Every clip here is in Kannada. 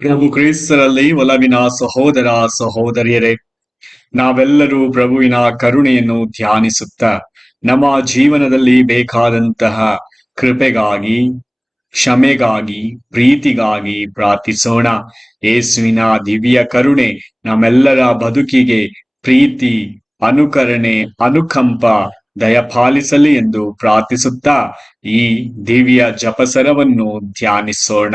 ಪ್ರಭು ಕ್ರಿಸ್ತರಲ್ಲಿ ಒಲವಿನ ಸಹೋದರ ಸಹೋದರಿಯರೇ ನಾವೆಲ್ಲರೂ ಪ್ರಭುವಿನ ಕರುಣೆಯನ್ನು ಧ್ಯಾನಿಸುತ್ತ ನಮ್ಮ ಜೀವನದಲ್ಲಿ ಬೇಕಾದಂತಹ ಕೃಪೆಗಾಗಿ, ಕ್ಷಮೆಗಾಗಿ, ಪ್ರೀತಿಗಾಗಿ ಪ್ರಾರ್ಥಿಸೋಣ. ಯೇಸುವಿನ ದಿವ್ಯ ಕರುಣೆ ನಮ್ಮೆಲ್ಲರ ಬದುಕಿಗೆ ಪ್ರೀತಿ, ಅನುಕರಣೆ, ಅನುಕಂಪ ದಯಪಾಲಿಸಲಿ ಎಂದು ಪ್ರಾರ್ಥಿಸುತ್ತಾ ಈ ದಿವ್ಯ ಜಪಸರವನ್ನು ಧ್ಯಾನಿಸೋಣ.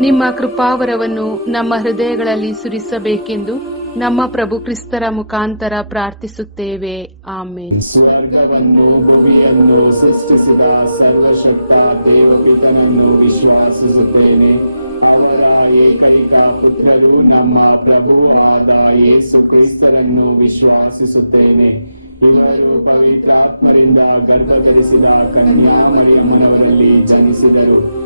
ನಿಮ್ಮ ಕೃಪಾವರವನ್ನು ನಮ್ಮ ಹೃದಯಗಳಲ್ಲಿ ಸುರಿಸಬೇಕೆಂದು ನಮ್ಮ ಪ್ರಭು ಕ್ರಿಸ್ತರ ಮುಖಾಂತರ ಪ್ರಾರ್ಥಿಸುತ್ತೇವೆ. ಆಮೇಲೆ ಸ್ವರ್ಗವನ್ನು, ಭೂಮಿಯನ್ನು ಸೃಷ್ಟಿಸಿದ ಸರ್ವಶಕ್ತ ದೇವಪಿತನನ್ನು ವಿಶ್ವಾಸಿಸುತ್ತೇನೆ. ಅವರ ಏಕೈಕ ಪುತ್ರರು ನಮ್ಮ ಪ್ರಭು ಆದ ಯೇಸು ಕ್ರಿಸ್ತರನ್ನು ವಿಶ್ವಾಸಿಸುತ್ತೇನೆ. ಇವರು ಪವಿತ್ರಾತ್ಮರಿಂದ ಗರ್ಭಧರಿಸಿದ ಕನ್ಯಾಮರಿಯಮ್ಮನವರಲ್ಲಿ ಜನಿಸಿದರು.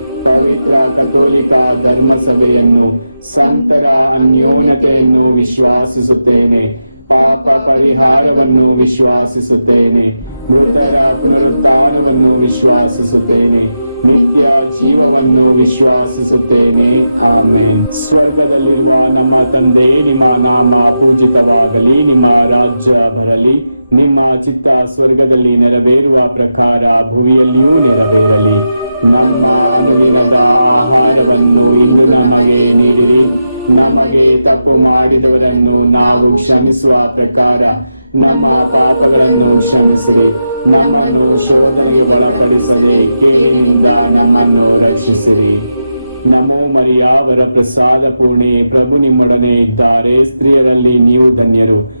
ಪವಿತ್ರ ಕಥೋಲಿಕ ಧರ್ಮಸಭೆಯನ್ನು ಸಂತರ ಅನ್ಯೋನ್ಯತೆಯನ್ನು ವಿಶ್ವಾಸಿಸುತ್ತೇನೆ, ಪಾಪ ಪರಿಹಾರವನ್ನು ವಿಶ್ವಾಸಿಸುತ್ತೇನೆ, ಮೃತರ ಪುನರುತ್ಥಾನವನ್ನು ವಿಶ್ವಾಸಿಸುತ್ತೇನೆ, ನಿತ್ಯ ಜೀವವನ್ನು ವಿಶ್ವಾಸಿಸುತ್ತೇನೆ. ಆಮೇನ್. ಸ್ವರ್ಗದಲ್ಲಿರುವ ನಮ್ಮ ತಂದೆ, ನಿಮ್ಮ ನಾಮ ಪೂಜಿತವಾಗಲಿ, ನಿಮ್ಮ ರಾಜ್ಯ ಬರಲಿ, ನಿಮ್ಮ ಚಿತ್ತ ಸ್ವರ್ಗದಲ್ಲಿ ನೆರವೇರುವ ಪ್ರಕಾರ ಭುವಿಯಲ್ಲಿಯೂ ನೆರವೇರಲಿ. ನಮ್ಮ ಅನುದಿನದ ಆಹಾರವನ್ನು ಇಂದು ನಮಗೆ ನೀಡಿರಿ. ನಮಗೆ ತಪ್ಪು ಮಾಡಿದವರನ್ನು ನಾವು ಕ್ಷಮಿಸುವ ಪ್ರಕಾರ ನಮ್ಮ ಪಾಪಗಳನ್ನು ಕ್ಷಮಿಸಿರಿ. ನಮ್ಮನ್ನು ಶೋಧನೆಗೆ ಒಳಪಡಿಸದೆ ಕೇಳಿನಿಂದ ನಮ್ಮನ್ನು ರಕ್ಷಿಸಿರಿ. ನಮೋ ಮರಿಯಾವರ ಪ್ರಸಾದ ಪೂರ್ಣೆ, ಪ್ರಭು ನಿಮ್ಮೊಡನೆ ಇದ್ದಾರೆ. ಸ್ತ್ರೀಯರಲ್ಲಿ ನೀವು ಧನ್ಯರು.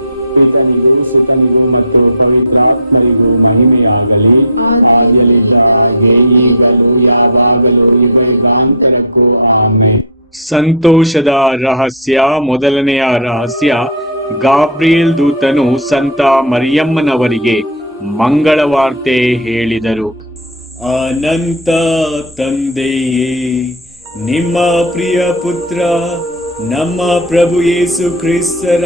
ಪಿತನಿಗೂ ಸುತನಿಗೂ ಮತ್ತು ಪವಿತ್ರಾತ್ಮರಿಗೂ ಮಹಿಮೆಯಾಗಲಿ. ಆದ್ಯಲಿದ್ದ ಹಾಗೆ ಈಗಲೂ ಯಾವಾಗಲೂ ಯುಗ ಯುಗಾಂತರಕ್ಕೂ ಆಮೆ ಸಂತೋಷದ ರಹಸ್ಯ ಮೊದಲನೆಯ ರಹಸ್ಯ ಗಾಬ್ರಿಯೇಲ್ ದೂತನು ಸಂತ ಮರಿಯಮ್ಮನವರಿಗೆ ಮಂಗಳವಾರ್ತೆ ಹೇಳಿದರು. ಅನಂತ ತಂದೆಯೇ ನಿಮ್ಮ ಪ್ರಿಯ ಪುತ್ರ ನಮ್ಮ ಪ್ರಭು ಯೇಸು ಕ್ರಿಸ್ತರ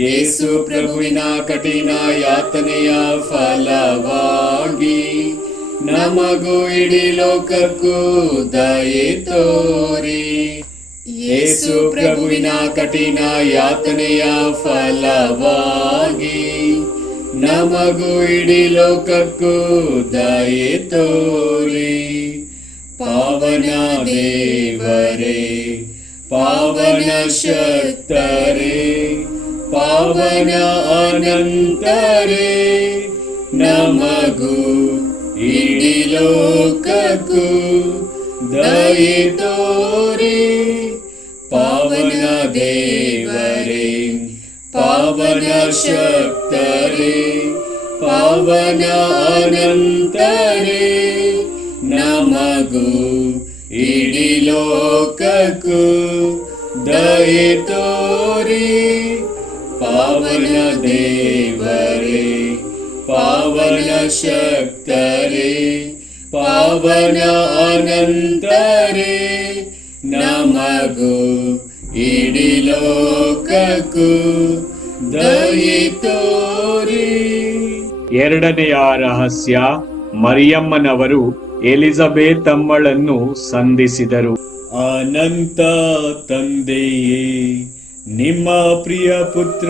ಯೇಸು ಪ್ರಭುವಿನ ಕಠಿಣ ಯಾತನೆಯ ಫಲವಾಗಿ ನಮಗೂ ಇಡೀ ಲೋಕಕ್ಕೂ ದಯೆ ತೋರಿ ಯೇಸು ಪ್ರಭುವಿನ ಕಠಿಣ ಯಾತನೆಯ ಫಲವಾಗಿ ನಮಗೂ ಇಡೀ ಲೋಕಕ್ಕೂ ದಯೆ ತೋರಿ ಪಾವನ ದೇವರೇ ಪಾವನ ಶಕ್ತರೇ ಪಾವನ ಅನಂತರೇ ನಮಗೂ ಇಡೀ ಲೋಕಕ್ಕೂ ದಯೆ ತೋರಿ. ಪಾವನ ದೇವರೇ, ಪಾವನ ಶಕ್ತರೇ, ಪಾವನ ಅನಂತರೇ ನಮಗೂ ಇಡೀ ಲೋಕಕ್ಕೂ ದಯೆ ತೋರಿ. ದೇವರೇ ಪಾವನ ಶಕ್ತರೇ ಪಾವನ ಅನಂತರೇ ನಮಗೂ ಇಡೀ ಲೋಕಕ್ಕೂ ದಯಿತೋರಿ ಎರಡನೆಯ ರಹಸ್ಯ ಮರಿಯಮ್ಮನವರು ಎಲಿಜಬೆತ್ ಅಮ್ಮಳನ್ನು ಸಂಧಿಸಿದರು. ಅನಂತ ತಂದೆಯೇ ನಿಮ್ಮ ಪ್ರಿಯ ಪುತ್ರ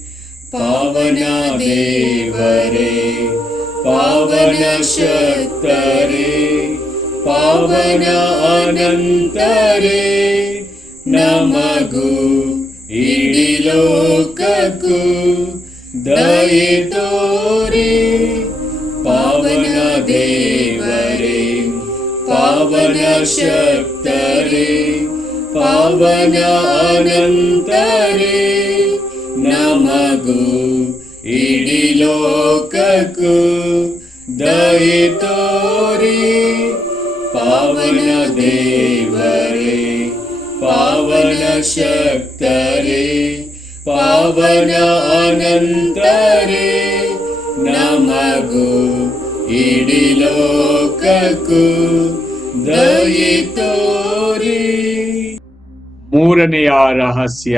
पावन्या देव पावनशक्तरे पावन अनन्तरे नमगु मगो इडि लोक गो द्रय तोरे पावन शक्रे पावना अनन्तरे ಲೋಕಕ್ಕೂ ದಯೆ ತೋರಿ ಪಾವನ ದೇವರೇ, ಪಾವನ ಶಕ್ತರೇ, ಪಾವನ ಅನಂತರೇ. ನಮಗೂ ಇಡೀ ಲೋಕಕ್ಕೂ ದಯೆ ತೋರಿ ಮೂರನೆಯ ರಹಸ್ಯ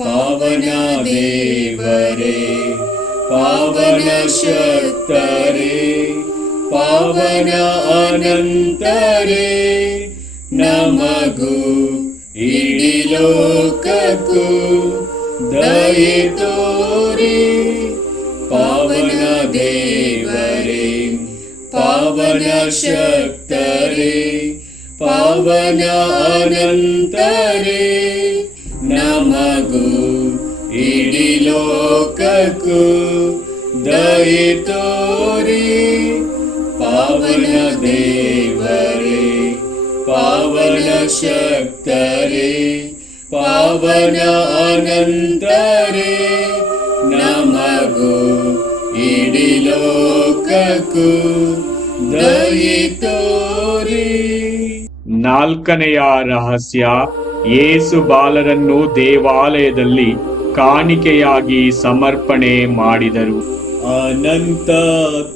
पावना देवरे पावन शक्रे पावना अनन्तरे न मगु इडी ಲೋಕಕ್ಕೂ ನಾಲ್ಕನೆಯ ರಹಸ್ಯ ಯೇಸು ಬಾಲರನ್ನು ದೇವಾಲಯದಲ್ಲಿ ಕಾಣಿಕೆಯಾಗಿ ಸಮರ್ಪಣೆ ಮಾಡಿದರು. ಅನಂತ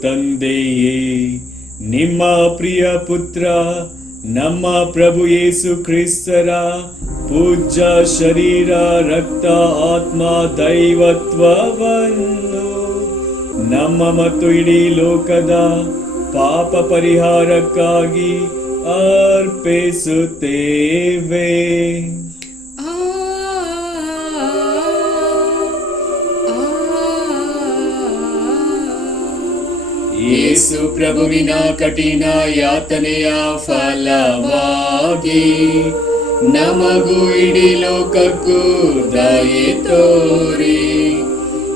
ತಂದೆಯೇ ನಿಮ್ಮ ಪ್ರಿಯ ಪುತ್ರ ನಮ್ಮ ಪ್ರಭು ಯೇಸು ಕ್ರಿಸ್ತರ ಪೂಜ್ಯ ಶರೀರ ರಕ್ತ ಆತ್ಮ ದೈವತ್ವವನ್ನು ನಮ್ಮ ಮತ್ತು ಇಡೀ ಲೋಕದ ಪಾಪ ಪರಿಹಾರಕ್ಕಾಗಿ ಅರ್ಪಿಸುತ್ತೇವೆ. ಯೇಸು ಪ್ರಭುವಿನ ಕಠಿಣ ಯಾತನೆಯ ಫಲವಾಗಿ ನಮಗೂ ಇಡೀ ಲೋಕಕ್ಕೂ ದಯೆ ತೋರಿ.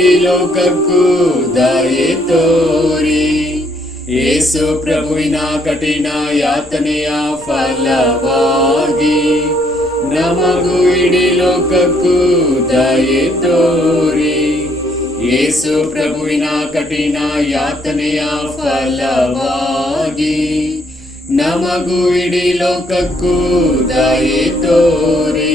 ನಮಗೂ ಇಡೀ ಲೋಕಕ್ಕೂ ದಯೆ ತೋರಿ ಯೇಸು ಪ್ರಭುವಿನ ಕಠಿಣ ಯಾತನೆಯ ಫಲವಾಗಿ ನಮಗೂ ಇಡೀ ಲೋಕಕ್ಕೂ ದಯೆ ತೋರಿ ಯೇಸು ಪ್ರಭುವಿನ ಕಠಿಣ ಯಾತನೆಯ ಫಲವಾಗಿ ನಮಗೂ ಇಡೀ ಲೋಕಕ್ಕೂ ದಯೆ ತೋರಿ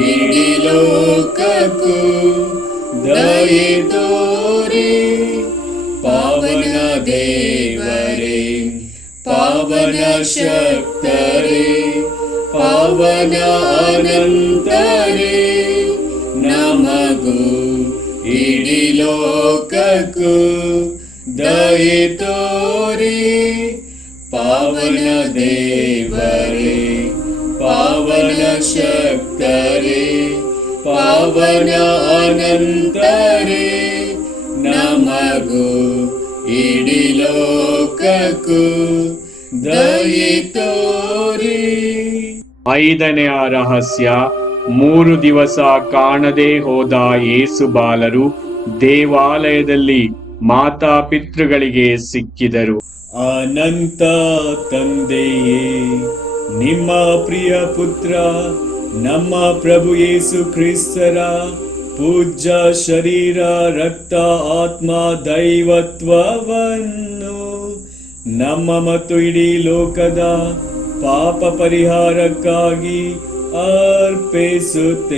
ಇಡೀ ಲೋಕಕ್ಕೂ ಐದನೆಯ ರಹಸ್ಯ ಮೂರು ದಿವಸ ಕಾಣದೆ ಹೋದ ಏಸು ಬಾಲರು ದೇವಾಲಯದಲ್ಲಿ ಮಾತಾಪಿತೃಗಳಿಗೆ ಸಿಕ್ಕಿದರು. ಅನಂತ ತಂದೆಯೇ, ನಿಮ್ಮ ಪ್ರಿಯ ಪುತ್ರ, ನಮ್ಮ ಪ್ರಭು ಯೇಸು ಕ್ರಿಸ್ತರ ಪೂಜ್ಯ ಶರೀರ, ರಕ್ತ, ಆತ್ಮ, ದೈವತ್ವವನ್ನು ನಮ್ಮ ಮತ್ತು ಇಡೀ ಲೋಕದ ಪಾಪ ಪರಿಹಾರಕ್ಕಾಗಿ ಅರ್ಪಿಸುತ್ತೇವೆ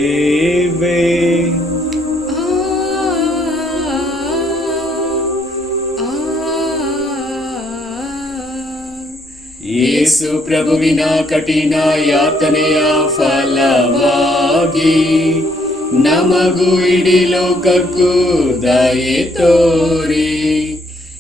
ಯೇಸು ಪ್ರಭುವಿನ ಕಠಿಣ ಯಾತನೆಯ ಫಲವಾಗಿ ನಮಗೂ ಇಡೀ ಲೋಕಕ್ಕೂ ದಯೆ ತೋರಿ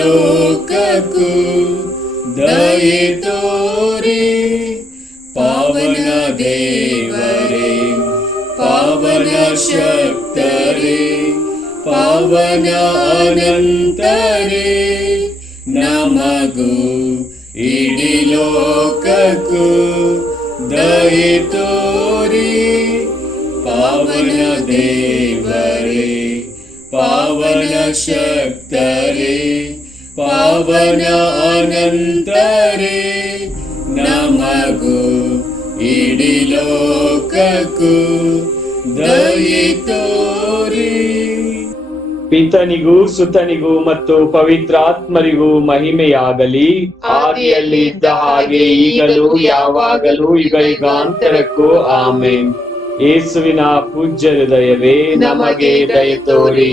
लोक दयितो रे तोरे पावल्या देव पावल्या शक्ति रे पावन्या अनन्तरे नमगु मगु इडी लोककु दये तोरि पावल्या देव पावल्या ಪಾವನ ಅನಂತರೇ ನಮಗೂ ಇಡೀ ಲೋಕಕ್ಕೂ ದಯಿತೋರಿ ಪಿತನಿಗೂ, ಸುತನಿಗೂ ಮತ್ತು ಪವಿತ್ರಾತ್ಮರಿಗೂ ಮಹಿಮೆಯಾಗಲಿ. ಆದಿಯಲ್ಲಿ ಇದ್ದ ಹಾಗೆ ಈಗಲೂ, ಯಾವಾಗಲೂ ಈಗ ಯುಗಾಂತರಕ್ಕೂ ಆಮೇನ್. ಯೇಸುವಿನ ಪೂಜ್ಯ ಹೃದಯವೇ ನಮಗೆ ದಯ ತೋರಿ.